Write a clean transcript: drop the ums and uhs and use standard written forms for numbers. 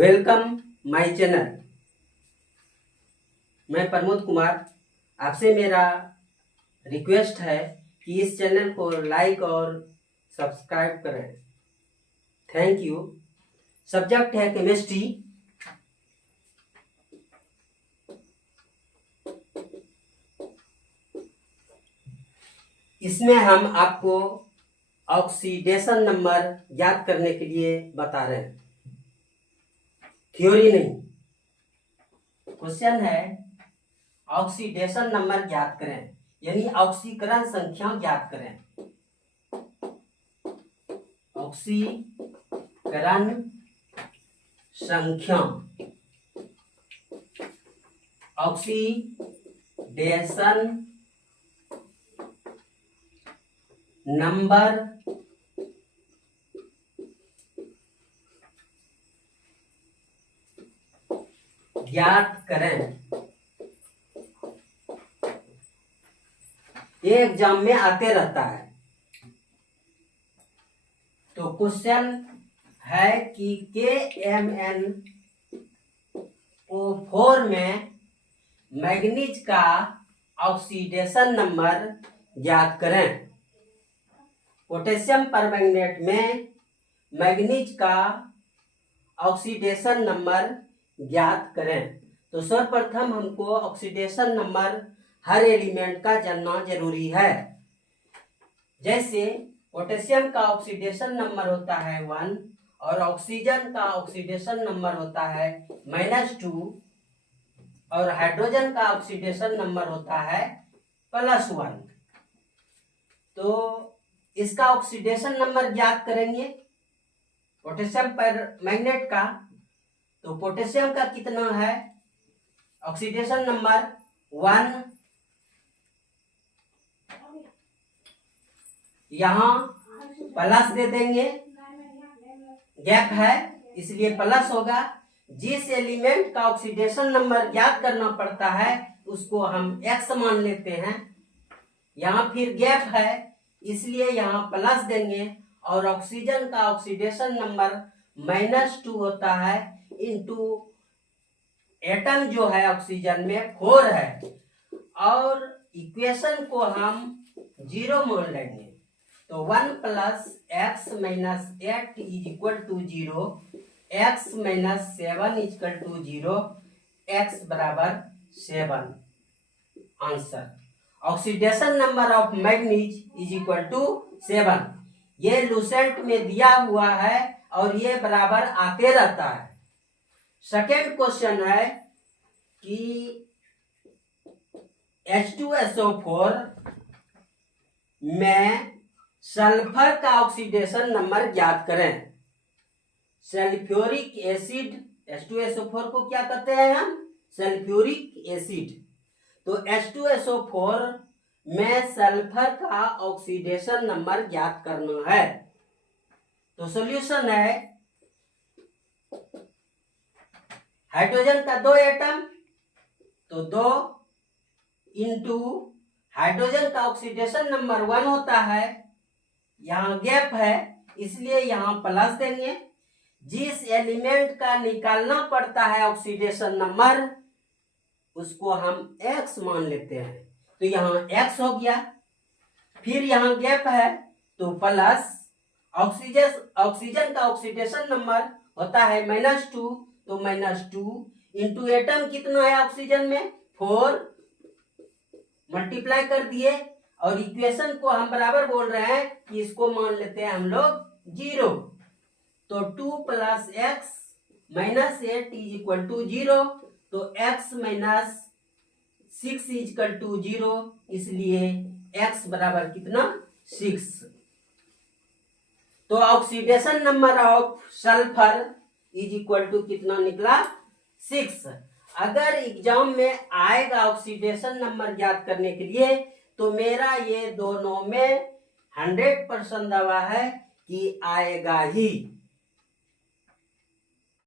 Welcome my channel. मैं प्रमोद कुमार। आपसे मेरा रिक्वेस्ट है कि इस चैनल को लाइक और सब्सक्राइब करें। Thank you. सब्जेक्ट है केमिस्ट्री। इसमें हम आपको ऑक्सीडेशन नंबर ज्ञात करने के लिए बता रहे हैं, थ्योरी नहीं। क्वेश्चन है ऑक्सीडेशन नंबर ज्ञात करें, यानी ऑक्सीकरण संख्या ज्ञात करें। ऑक्सीकरण संख्या, ऑक्सीडेशन नंबर ज्ञात करें। ये एग्जाम में आते रहता है। तो क्वेश्चन है कि KMnO4 में मैग्नीज का ऑक्सीडेशन नंबर ज्ञात करें। पोटेशियम परमैंगनेट में मैग्नीज का ऑक्सीडेशन नंबर ज्ञात करें। तो सर्वप्रथम हमको ऑक्सीडेशन नंबर हर एलिमेंट का जानना जरूरी है। जैसे पोटेशियम का ऑक्सीडेशन नंबर होता है 1 और ऑक्सीजन का ऑक्सीडेशन नंबर होता है -2 और हाइड्रोजन का ऑक्सीडेशन नंबर होता है +1। तो इसका ऑक्सीडेशन नंबर ज्ञात करेंगे पोटेशियम परमैंगनेट का। तो पोटेशियम का कितना है ऑक्सीडेशन नंबर 1, यहाँ प्लस दे देंगे, गैप है इसलिए प्लस होगा। जिस एलिमेंट का ऑक्सीडेशन नंबर ज्ञात करना पड़ता है उसको हम x मान लेते हैं। यहाँ फिर गैप है इसलिए यहाँ प्लस देंगे और ऑक्सीजन का ऑक्सीडेशन नंबर -2 होता है इंटू एटम जो है ऑक्सीजन में 4 है और इक्वेशन को हम 0 मान लेंगे। तो 1 + x - 8 = 0, x - 7 = 0, x = 7। Answer oxidation number of manganese = 7। ये लूसेंट में दिया हुआ है और ये बराबर आते रहता है। सेकेंड क्वेश्चन है कि H2SO4 में सल्फर का ऑक्सीडेशन नंबर ज्ञात करें। सल्फ्यूरिक एसिड, H2SO4 को क्या कहते हैं हम? Sulphuric acid. तो H2SO4 में सल्फर का ऑक्सीडेशन नंबर ज्ञात करना है। तो सॉल्यूशन है हाइड्रोजन का 2 एटम, तो 2 इंटू हाइड्रोजन का ऑक्सीडेशन नंबर 1 होता है, यहाँ गैप है इसलिए यहाँ प्लस देंगे। जिस एलिमेंट का निकालना पड़ता है ऑक्सीडेशन नंबर उसको हम x मान लेते हैं। तो यहाँ x हो गया, फिर यहाँ गैप है तो प्लस। ऑक्सीजन का ऑक्सीडेशन नंबर होता है -2, तो -2 इंटू एटम कितना है ऑक्सीजन में 4, मल्टीप्लाई कर दिए और इक्वेशन को हम बराबर बोल रहे हैं कि इसको मान लेते हैं हम लोग 0। तो 2 + x - 8 = 0, तो x - 6 = 0, इसलिए x बराबर कितना 6। तो ऑक्सीडेशन नंबर ऑफ सल्फर = कितना निकला 6। अगर एग्जाम में आएगा ऑक्सीडेशन नंबर ज्ञात करने के लिए तो मेरा ये दोनों में 100% दावा है कि आएगा ही।